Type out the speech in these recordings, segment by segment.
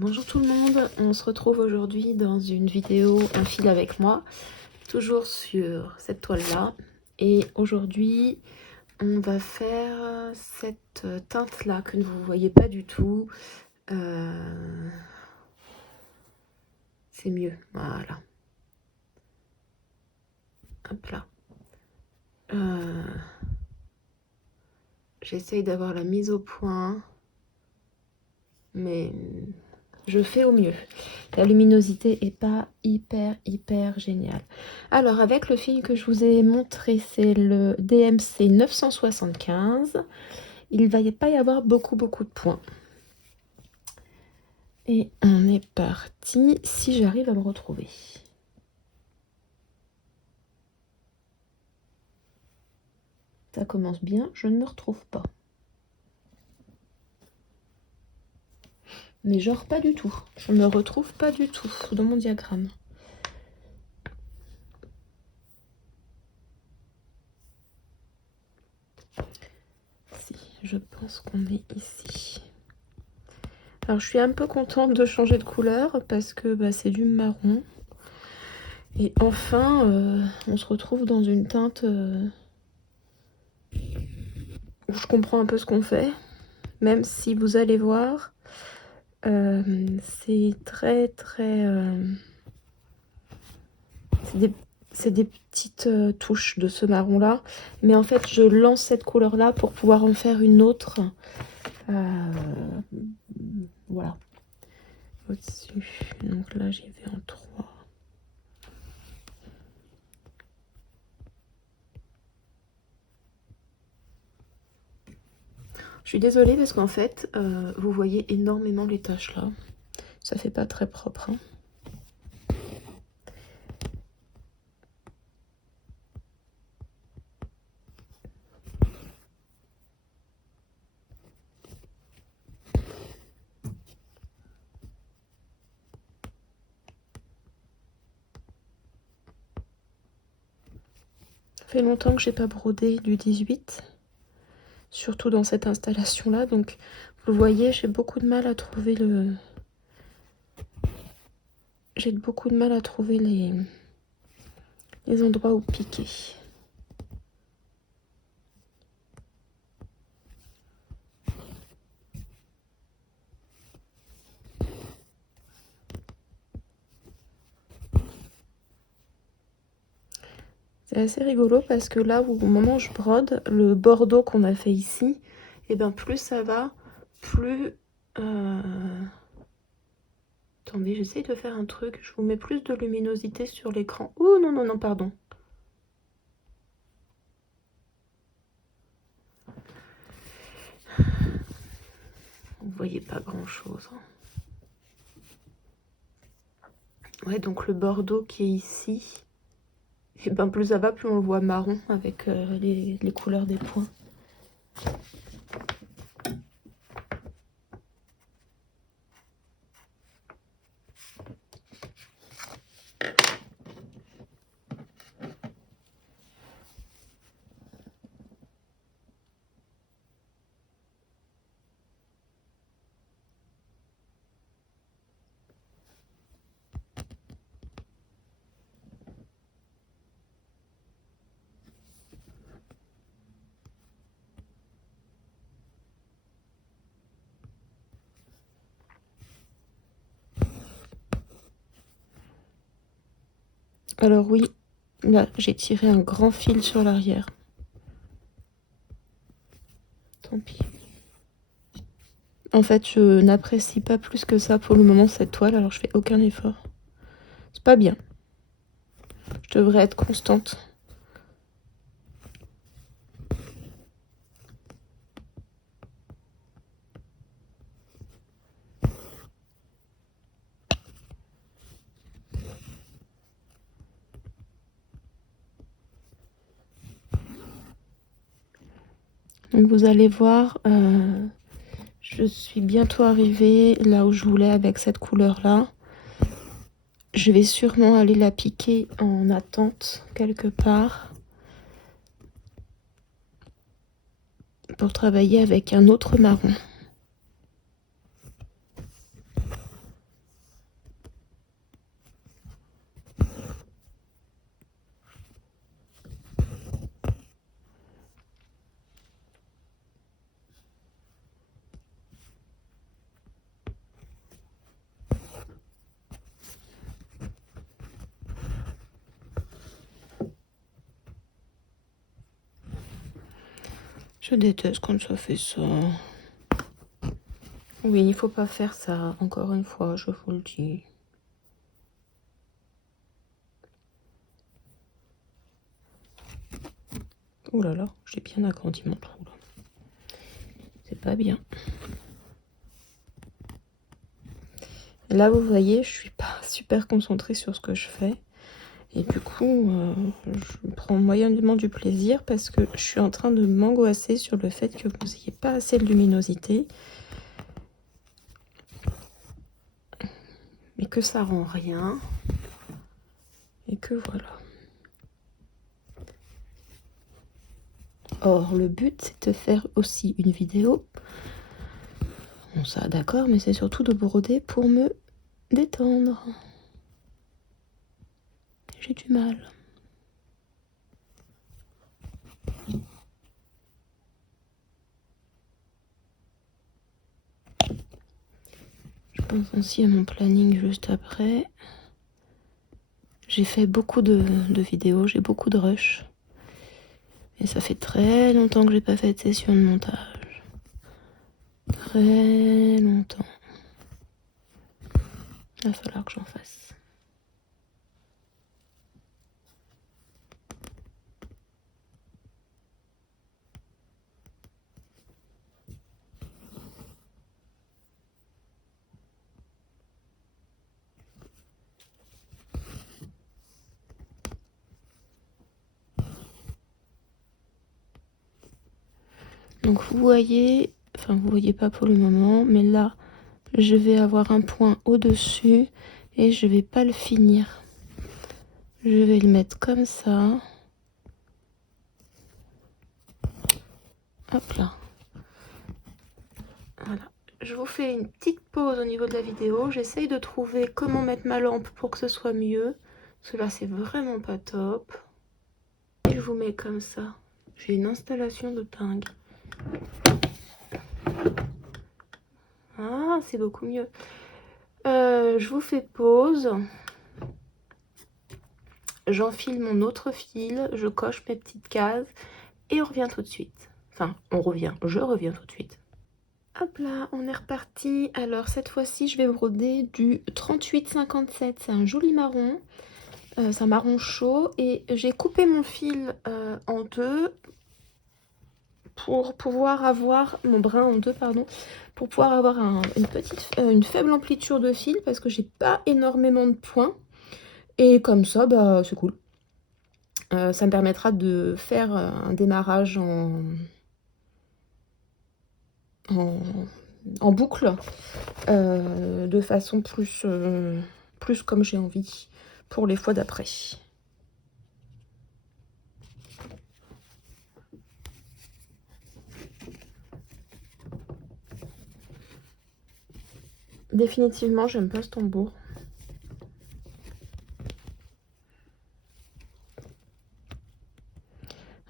Bonjour tout le monde, on se retrouve aujourd'hui dans une vidéo Un fil avec moi, toujours sur cette toile là. Et aujourd'hui on va faire cette teinte là que vous ne voyez pas du tout. C'est mieux, voilà. Hop là. J'essaye d'avoir la mise au point, mais je fais au mieux. La luminosité est pas hyper géniale. Alors avec le fil que je vous ai montré, c'est le DMC 975. Il ne va pas y avoir beaucoup de points. Et on est parti, si j'arrive à me retrouver. Ça commence bien, je ne me retrouve pas. Mais genre pas du tout. Je me retrouve pas du tout dans mon diagramme. Si, je pense qu'on est ici. Alors je suis un peu contente de changer de couleur parce que c'est du marron. Et enfin, on se retrouve dans une teinte où je comprends un peu ce qu'on fait. Même si vous allez voir, c'est très... c'est des petites touches de ce marron là. Mais en fait, je lance cette couleur là pour pouvoir en faire une autre. Voilà. Au-dessus. Donc là, j'y vais en 3. Je suis désolée parce qu'en fait, vous voyez énormément les taches là. Ça fait pas très propre. Hein. Ça fait longtemps que j'ai pas brodé du 18. Surtout dans cette installation là. Donc, vous voyez, j'ai beaucoup de mal à trouver le... J'ai beaucoup de mal à trouver les endroits où piquer. C'est assez rigolo parce que là, au moment où je brode, le bordeaux qu'on a fait ici, et ben plus ça va, plus... Attendez, j'essaye de faire un truc. Je vous mets plus de luminosité sur l'écran. Oh non, non, non, pardon. Vous voyez pas grand-chose. Ouais, donc le bordeaux qui est ici, et ben plus ça va, plus on le voit marron avec les couleurs des points. Alors oui, là j'ai tiré un grand fil sur l'arrière. Tant pis. En fait, je n'apprécie pas plus que ça pour le moment cette toile, alors je fais aucun effort. C'est pas bien. Je devrais être constante. Donc vous allez voir, je suis bientôt arrivée là où je voulais avec cette couleur-là. Je vais sûrement aller la piquer en attente quelque part pour travailler avec un autre marron. Je déteste quand ça fait ça. Oui, il faut pas faire ça, encore une fois, je vous le dis. Ouh là là, j'ai bien agrandi mon trou là. C'est pas bien. Là, vous voyez, je suis pas super concentrée sur ce que je fais. Et du coup, je prends moyennement du plaisir parce que je suis en train de m'angoisser sur le fait que vous n'ayez pas assez de luminosité. Mais que ça rend rien. Et que voilà. Or, le but, c'est de faire aussi une vidéo. Bon, ça, d'accord, mais c'est surtout de broder pour me détendre. J'ai du mal. Je pense aussi à mon planning juste après. J'ai fait beaucoup de vidéos, j'ai beaucoup de rush. Et ça fait très longtemps que j'ai pas fait de session de montage. Très longtemps. Il va falloir que j'en fasse. Donc vous voyez, enfin vous voyez pas pour le moment, mais là je vais avoir un point au-dessus et je vais pas le finir. Je vais le mettre comme ça. Hop là. Voilà. Je vous fais une petite pause au niveau de la vidéo. J'essaye de trouver comment mettre ma lampe pour que ce soit mieux. Parce que là c'est vraiment pas top. Et je vous mets comme ça. J'ai une installation de dingue. Ah, c'est beaucoup mieux. Je vous fais pause. J'enfile mon autre fil, je coche mes petites cases et on revient tout de suite. Enfin, je reviens tout de suite. Hop là, on est reparti. Alors cette fois-ci, je vais broder du 38,57. C'est un joli marron. C'est un marron chaud et j'ai coupé mon fil en deux pour pouvoir avoir mon brin en deux, pardon, pour pouvoir avoir une faible amplitude de fil parce que j'ai pas énormément de points. Et comme ça, bah, c'est cool. Ça me permettra de faire un démarrage en boucle de façon plus comme j'ai envie pour les fois d'après. Définitivement, j'aime pas ce tambour.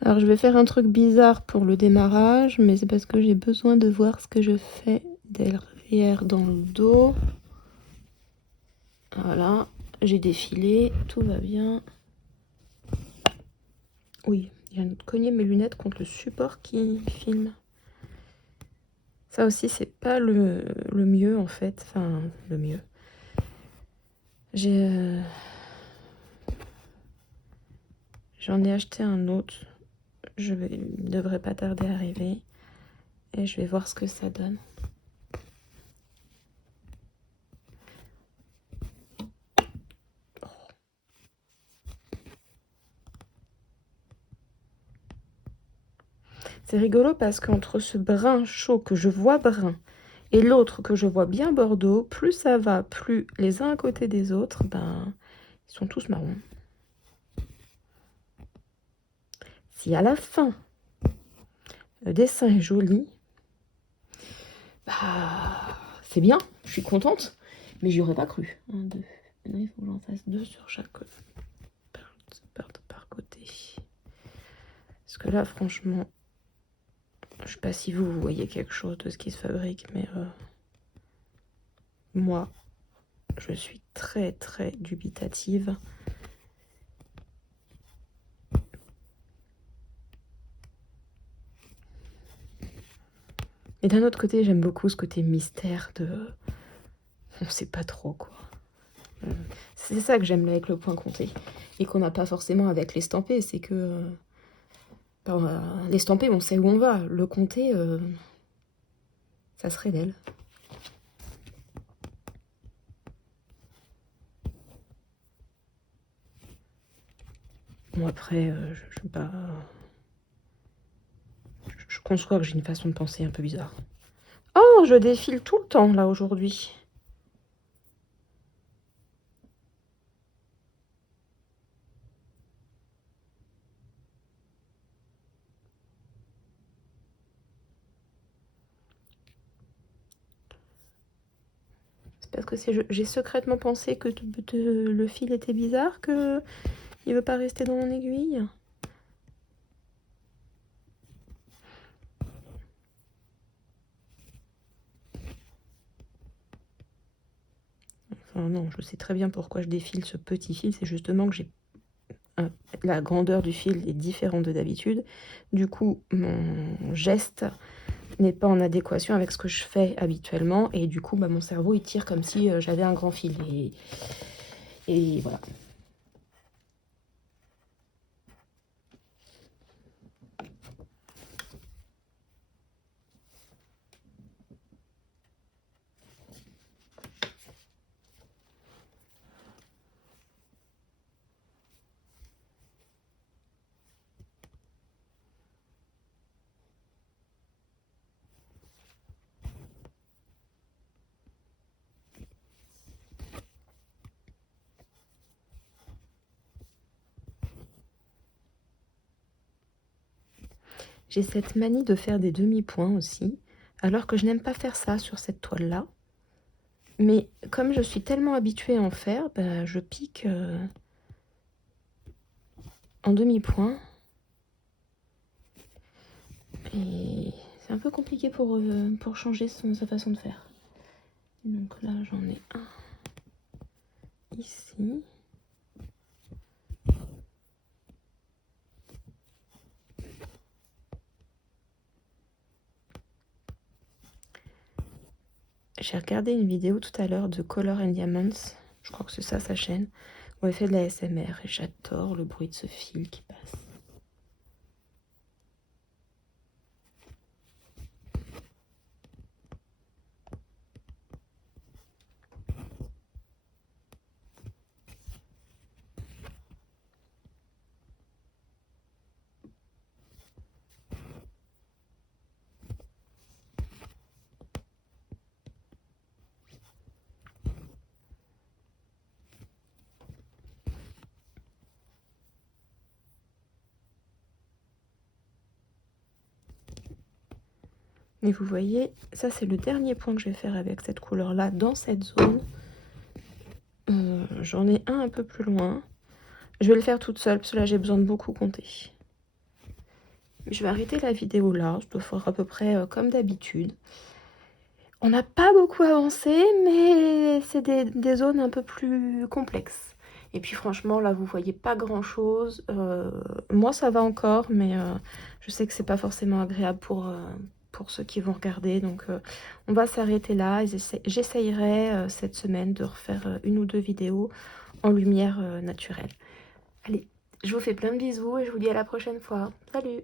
Alors, je vais faire un truc bizarre pour le démarrage, mais c'est parce que j'ai besoin de voir ce que je fais derrière dans le dos. Voilà, j'ai défilé, tout va bien. Oui, il vient de cogner mes lunettes contre le support qui filme. Ça aussi, c'est pas le mieux en fait. Enfin, le mieux. J'en ai acheté un autre. Il devrait pas tarder à arriver. Et je vais voir ce que ça donne. C'est rigolo parce qu'entre ce brun chaud que je vois brun et l'autre que je vois bien bordeaux, plus ça va, plus les uns à côté des autres, ben, ils sont tous marrons. Si à la fin, le dessin est joli, bah, c'est bien, je suis contente, mais j'y aurais pas cru. Un, deux. Maintenant, il faut que j'en fasse deux sur chaque par côté. Parce que là, franchement, je sais pas si vous voyez quelque chose de ce qui se fabrique, mais moi, je suis très très dubitative. Et d'un autre côté, j'aime beaucoup ce côté mystère de... On sait pas trop, quoi. C'est ça que j'aime avec le point compté. Et qu'on n'a pas forcément avec l'estampé, c'est que... l'estampé, on sait où on va. Le compté, ça se révèle. Bon, après, je sais pas... Je conçois que j'ai une façon de penser un peu bizarre. Oh, je défile tout le temps, là, aujourd'hui. C'est parce que j'ai secrètement pensé que le fil était bizarre, que il veut pas rester dans mon aiguille. Enfin non, je sais très bien pourquoi je défile ce petit fil, c'est justement que j'ai la grandeur du fil est différente de d'habitude. Du coup, mon geste n'est pas en adéquation avec ce que je fais habituellement, et du coup, mon cerveau il tire comme si j'avais un grand fil. Et voilà. J'ai cette manie de faire des demi-points aussi, alors que je n'aime pas faire ça sur cette toile-là. Mais comme je suis tellement habituée à en faire, je pique en demi-point. Et c'est un peu compliqué pour changer sa façon de faire. Donc là, j'en ai un ici. J'ai regardé une vidéo tout à l'heure de Color and Diamonds, je crois que c'est ça sa chaîne, où elle fait de la ASMR et j'adore le bruit de ce fil qui passe. Et vous voyez, ça c'est le dernier point que je vais faire avec cette couleur-là dans cette zone. J'en ai un peu plus loin. Je vais le faire toute seule parce que là j'ai besoin de beaucoup compter. Je vais arrêter la vidéo là, je dois faire à peu près comme d'habitude. On n'a pas beaucoup avancé, mais c'est des zones un peu plus complexes. Et puis franchement, là, vous voyez pas grand-chose. Moi, ça va encore, mais je sais que c'est pas forcément agréable pour ceux qui vont regarder. Donc, on va s'arrêter là. J'essayerai cette semaine de refaire une ou deux vidéos en lumière naturelle. Allez, je vous fais plein de bisous et je vous dis à la prochaine fois. Salut!